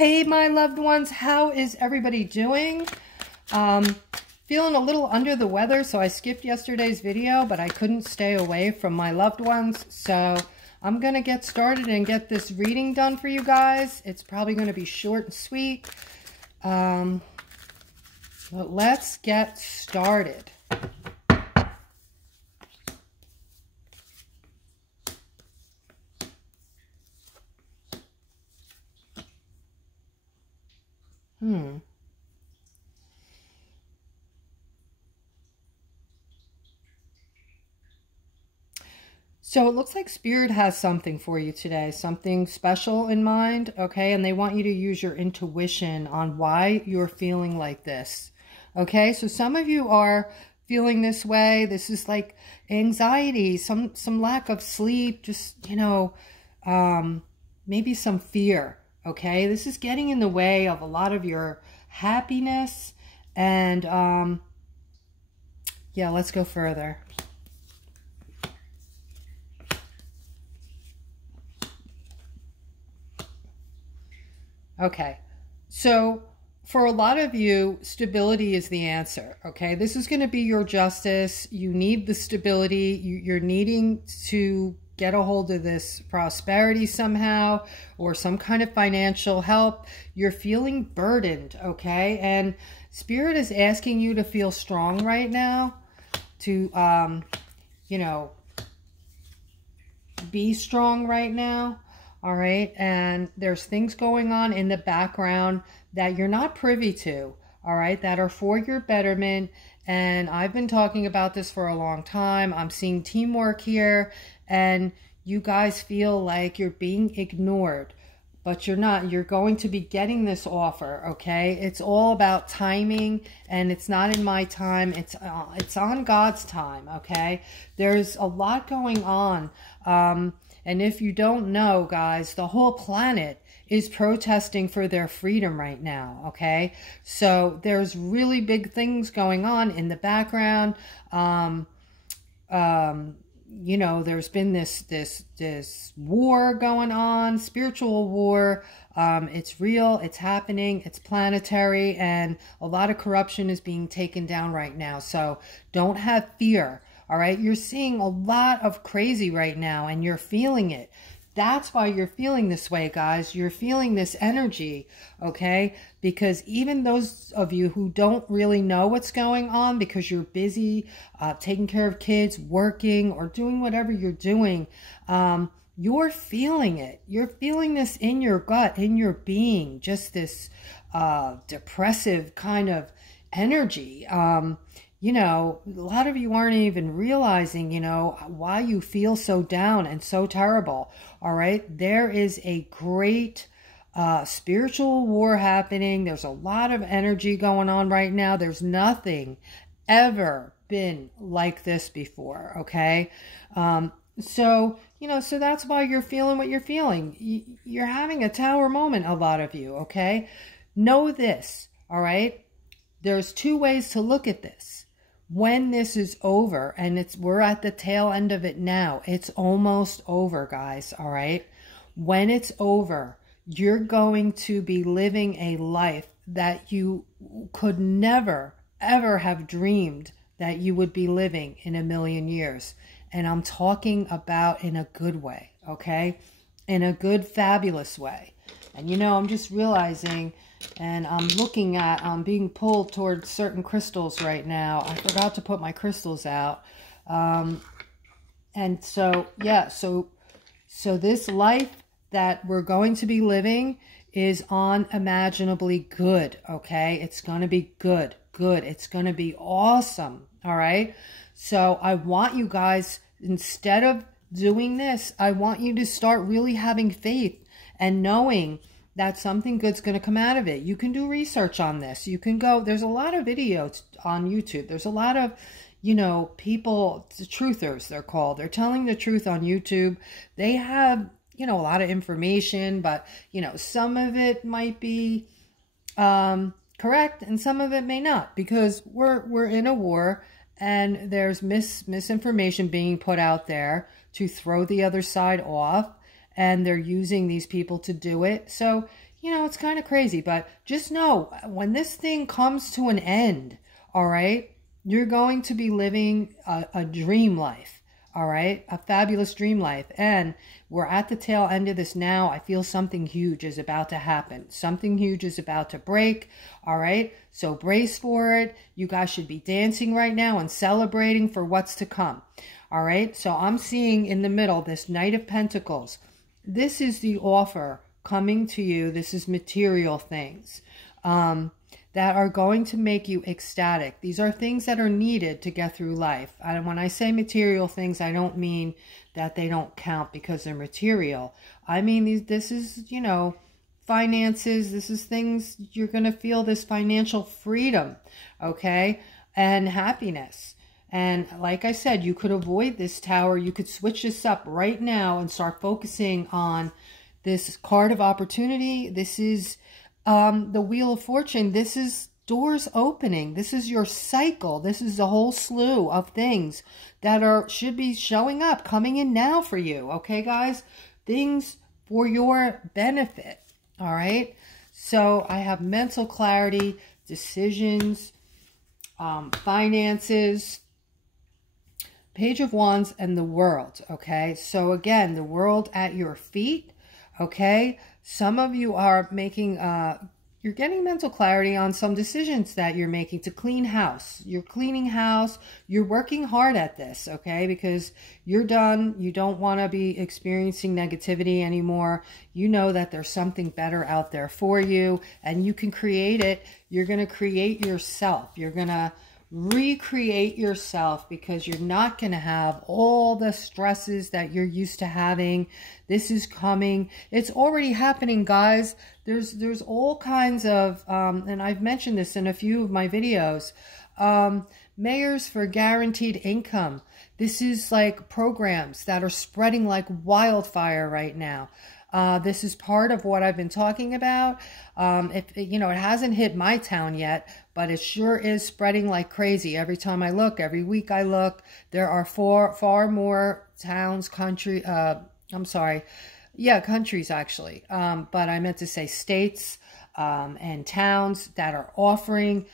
Hey, my loved ones, how is everybody doing? Feeling a little under the weather, so I skipped yesterday's video, but I couldn't stay away from my loved ones, so I'm going to get started and get this reading done for you guys. It's probably going to be short and sweet, but let's get started. So it looks like Spirit has something for you today, something special in mind, okay? And they want you to use your intuition on why you're feeling like this, okay? So some of you are feeling this way. This is like anxiety, some lack of sleep, just, you know, maybe some fear, okay? This is getting in the way of a lot of your happiness. And, yeah, let's go further. Okay, so for a lot of you, stability is the answer, okay? This is going to be your justice. You need the stability. You're needing to get a hold of this prosperity somehow, or some kind of financial help. You're feeling burdened, okay? And Spirit is asking you to feel strong right now, to, you know, be strong right now. All right, and there's things going on in the background that you're not privy to, all right, that are for your betterment. And I've been talking about this for a long time. I'm seeing teamwork here, and you guys feel like you're being ignored, but you're not. You're going to be getting this offer, okay? It's all about timing, and it's not in my time. It's on God's time, okay? There's a lot going on. And if you don't know, guys, the whole planet is protesting for their freedom right now, okay? So there's really big things going on in the background. You know, there's been this war going on, spiritual war. It's real, it's happening, it's planetary, and a lot of corruption is being taken down right now. So don't have fear. All right, you're seeing a lot of crazy right now, and you're feeling it. That's why you're feeling this way, guys. You're feeling this energy, okay? Because even those of you who don't really know what's going on because you're busy taking care of kids, working, or doing whatever you're doing, you're feeling it. You're feeling this in your gut, in your being, just this depressive kind of energy. You know, a lot of you aren't even realizing, you know, why you feel so down and so terrible. All right. There is a great spiritual war happening. There's a lot of energy going on right now. There's nothing ever been like this before. Okay. So, you know, so that's why you're feeling what you're feeling. You're having a tower moment, a lot of you. Okay. Know this. All right. There's two ways to look at this. When this is over, and we're at the tail end of it now, it's almost over, guys, all right? When it's over, you're going to be living a life that you could never, ever have dreamed that you would be living in a million years. And I'm talking about in a good way, okay? In a good, fabulous way. And, you know, I'm just realizing, and I'm looking at, I'm being pulled towards certain crystals right now. I forgot to put my crystals out. And so, yeah, so this life that we're going to be living is unimaginably good, okay? It's going to be good. It's going to be awesome, all right? So I want you guys, instead of doing this, I want you to start really having faith and knowing that something good's going to come out of it. You can do research on this. You can go, there's a lot of videos on YouTube. There's a lot of, you know, people, the truthers they're called. They're telling the truth on YouTube. They have, you know, a lot of information, but, you know, some of it might be correct and some of it may not, because we're in a war, and there's misinformation being put out there to throw the other side off. And they're using these people to do it. So, you know, it's kind of crazy, but just know when this thing comes to an end, all right, you're going to be living a dream life, all right, a fabulous dream life. And we're at the tail end of this now. I feel something huge is about to happen. Something huge is about to break, all right? So brace for it. You guys should be dancing right now and celebrating for what's to come, all right? So I'm seeing in the middle this Knight of Pentacles. This is the offer coming to you. This is material things that are going to make you ecstatic. These are things that are needed to get through life. And when I say material things, I don't mean that they don't count because they're material. I mean, this is, you know, finances. This is things you're going to feel, this financial freedom, okay, and happiness. And like I said, you could avoid this Tower. You could switch this up right now and start focusing on this card of opportunity. This is the Wheel of Fortune. This is doors opening. This is your cycle. This is a whole slew of things that should be showing up, coming in now for you. Okay, guys? Things for your benefit. All right? So I have mental clarity, decisions, finances, Page of Wands, and the World. Okay? So again, the world at your feet. Okay, some of you are making, you're getting mental clarity on some decisions that you're making to clean house. You're cleaning house. You're working hard at this, okay, because you're done. You don't want to be experiencing negativity anymore. You know that there's something better out there for you, and you can create it. You're going to create yourself. You're going to recreate yourself because you're not going to have all the stresses that you're used to having. This is coming. It's already happening, guys. There's all kinds of, and I've mentioned this in a few of my videos, mayors for guaranteed income. This is like programs that are spreading like wildfire right now. This is part of what I've been talking about. You know, it hasn't hit my town yet, but it sure is spreading like crazy. Every time I look, every week I look, there are far more towns, countries actually. But I meant to say states and towns that are offering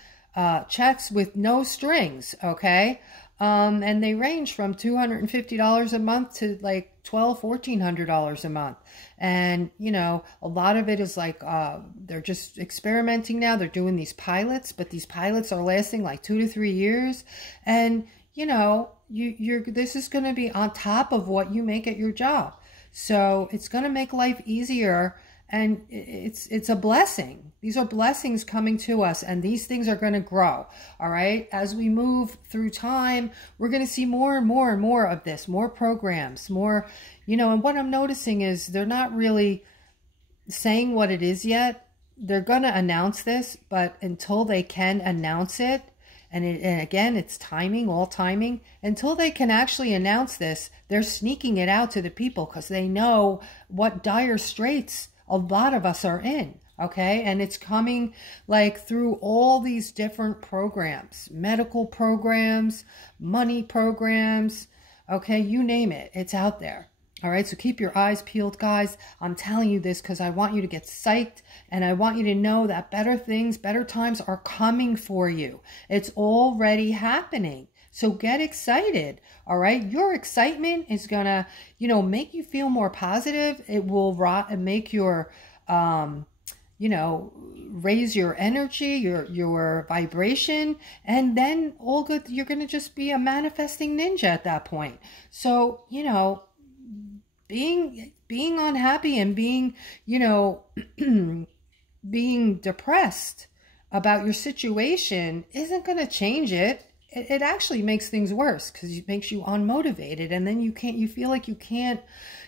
checks with no strings, okay? And they range from $250 a month to like $1,200–$1,400 a month. And, you know, a lot of it is like, they're just experimenting now. They're doing these pilots, but these pilots are lasting like 2 to 3 years. And, you know, this is going to be on top of what you make at your job. So it's going to make life easier. And it's a blessing. These are blessings coming to us, and these things are going to grow, all right? As we move through time, we're going to see more and more and more of this, more programs, more, you know, and what I'm noticing is they're not really saying what it is yet. They're going to announce this, but until they can announce it, and again, it's timing, all timing, until they can actually announce this, they're sneaking it out to the people because they know what dire straits a lot of us are in, okay? And it's coming like through all these different programs, medical programs, money programs, okay? You name it, it's out there, all right? So keep your eyes peeled, guys. I'm telling you this because I want you to get psyched, and I want you to know that better things, better times are coming for you. It's already happening. So get excited, all right? Your excitement is going to, you know, make you feel more positive. It will make your, you know, raise your energy, your vibration, and then all good. You're going to just be a manifesting ninja at that point. So, you know, being unhappy and being, you know, being depressed about your situation isn't going to change it. It actually makes things worse because it makes you unmotivated, and then you feel like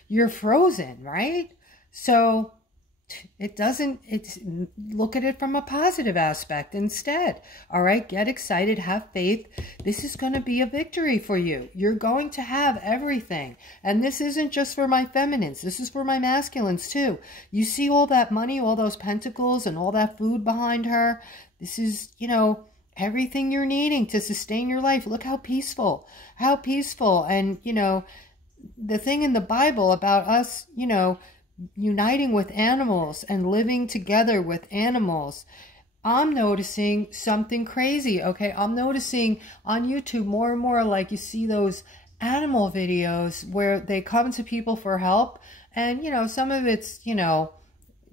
you're frozen, right? So look at it from a positive aspect instead. All right, get excited, have faith. This is going to be a victory for you. You're going to have everything. And this isn't just for my feminines. This is for my masculines too. You see all that money, all those pentacles and all that food behind her. This is, you know, everything you're needing to sustain your life. Look how peaceful. And, you know, the thing in the Bible about us, you know, uniting with animals and living together with animals, I'm noticing something crazy, okay? I'm noticing on YouTube more and more, like, you see those animal videos where they come to people for help, and, you know, some of it's, you know,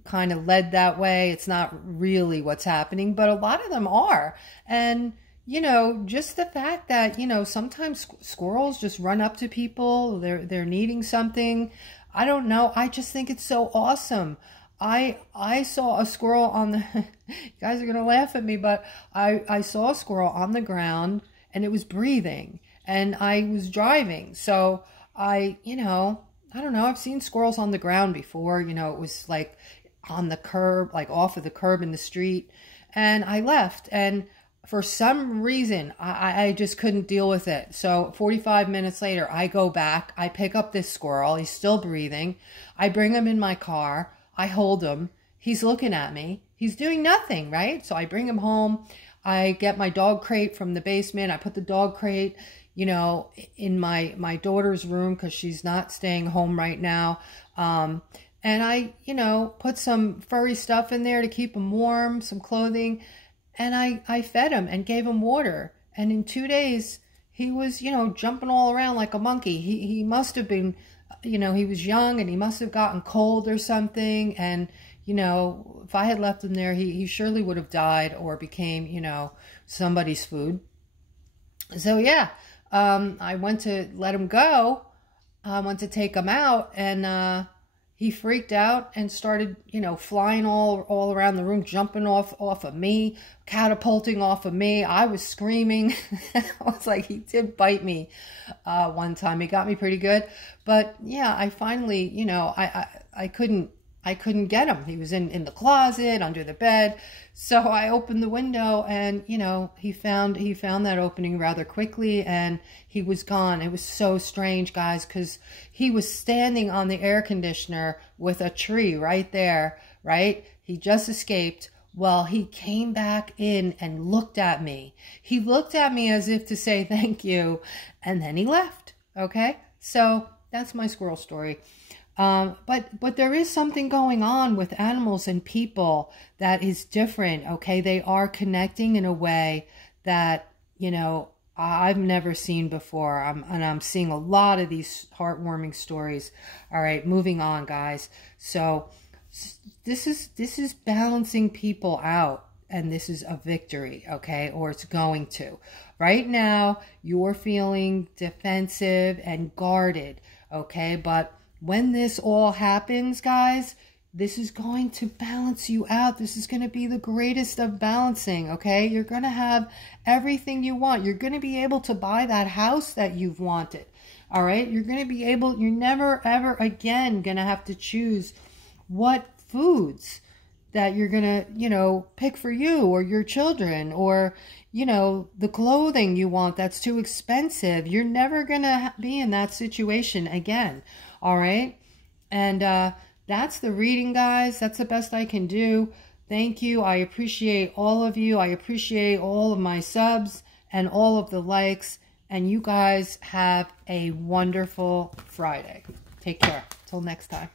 kind of led that way. It's not really what's happening, but a lot of them are. And, you know, just the fact that, you know, sometimes squirrels just run up to people, they're needing something. I don't know. I just think it's so awesome. I saw a squirrel on the, you guys are going to laugh at me, but I saw a squirrel on the ground and it was breathing and I was driving. So you know, I don't know. I've seen squirrels on the ground before, you know, it was like on the curb, like off of the curb in the street. And I left, and for some reason, I just couldn't deal with it. So 45 minutes later, I go back, I pick up this squirrel. He's still breathing. I bring him in my car. I hold him. He's looking at me. He's doing nothing, right? So I bring him home. I get my dog crate from the basement. I put the dog crate, you know, in my daughter's room because she's not staying home right now. And I, you know, put some furry stuff in there to keep him warm, some clothing. And I fed him and gave him water. And in 2 days, he was, you know, jumping all around like a monkey. He must have been, you know, he was young and he must have gotten cold or something. And, you know, if I had left him there, he surely would have died or became, you know, somebody's food. So, yeah, I went to let him go. I went to take him out, and he freaked out and started, you know, flying all around the room, jumping off of me, catapulting off of me. I was screaming. I was like, he did bite me one time. He got me pretty good. But yeah, I finally, you know, I couldn't get him. He was in the closet, under the bed. So I opened the window, and, you know, he found that opening rather quickly, and he was gone. It was so strange, guys, because he was standing on the air conditioner with a tree right there, right? He just escaped. Well, he came back in and looked at me. He looked at me as if to say thank you, and then he left, okay? So that's my squirrel story. But there is something going on with animals and people that is different, okay? They are connecting in a way that, you know, I've never seen before. I'm seeing a lot of these heartwarming stories. All right, moving on, guys. So this is balancing people out, and this is a victory, okay? Or it's going to. Right now, you're feeling defensive and guarded, okay? But when this all happens, guys, this is going to balance you out. This is going to be the greatest of balancing, okay? You're going to have everything you want. You're going to be able to buy that house that you've wanted, all right? You're going to be able, you're never, ever again going to have to choose what foods that you're going to, you know, pick for you or your children, or, you know, the clothing you want that's too expensive. You're never going to be in that situation again. All right. And that's the reading, guys. That's the best I can do. Thank you. I appreciate all of you. I appreciate all of my subs and all of the likes. And you guys have a wonderful Friday. Take care. Till next time.